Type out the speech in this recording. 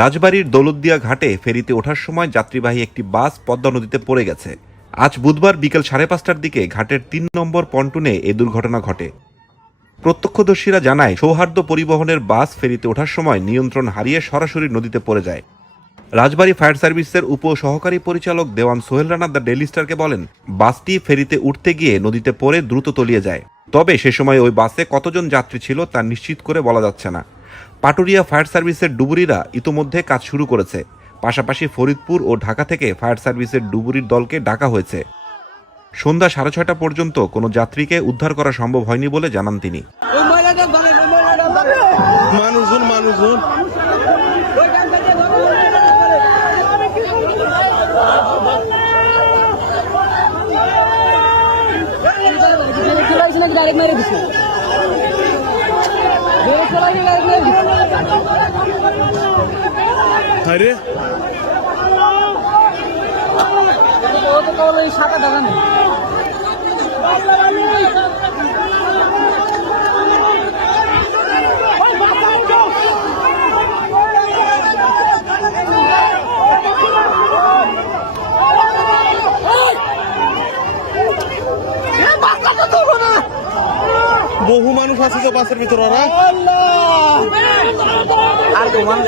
রাজবাড়ীর দৌলতদিয়া ঘাটে ফেরিতে ওঠার সময় যাত্রীবাহী একটি বাস পদ্মা নদীতে পড়ে গেছে। আজ বুধবার বিকেল 5:30টার দিকে ঘাটের ৩ নম্বর পন্টুনে এ দুর্ঘটনা ঘটে। প্রত্যক্ষদর্শীরা জানায়, সৌহার্দ্য পরিবহনের বাস ফেরিতে ওঠার সময় নিয়ন্ত্রণ হারিয়ে সরাসরি নদীতে পড়ে যায়। রাজবাড়ী ফায়ার সার্ভিসের উপ সহকারী পরিচালক দেওয়ান সোহেল রানা দ্য ডেইলি স্টারকে বলেন, বাসটি ফেরিতে উঠতে গিয়ে নদীতে পড়ে দ্রুত তলিয়ে যায়। তবে সে সময় ওই বাসে কতজন যাত্রী ছিল তা নিশ্চিত করে বলা যাচ্ছে না। পাটুরিয়া ফায়ার সার্ভিসের ডুবুরিরা ইতোমধ্যে কাজ শুরু করেছে। পাশাপাশি ফরিদপুর ও ঢাকা থেকে ফায়ার সার্ভিসের ডুবুরির দলকে ডাকা হয়েছে। সন্ধ্যা 6:30 পর্যন্ত কোনো যাত্রীকে উদ্ধার করা সম্ভব হয়নি বলে জানান তিনি। বহু মানুষ আছে তো বাসের ভিতর। ওরা আর তো মানুষ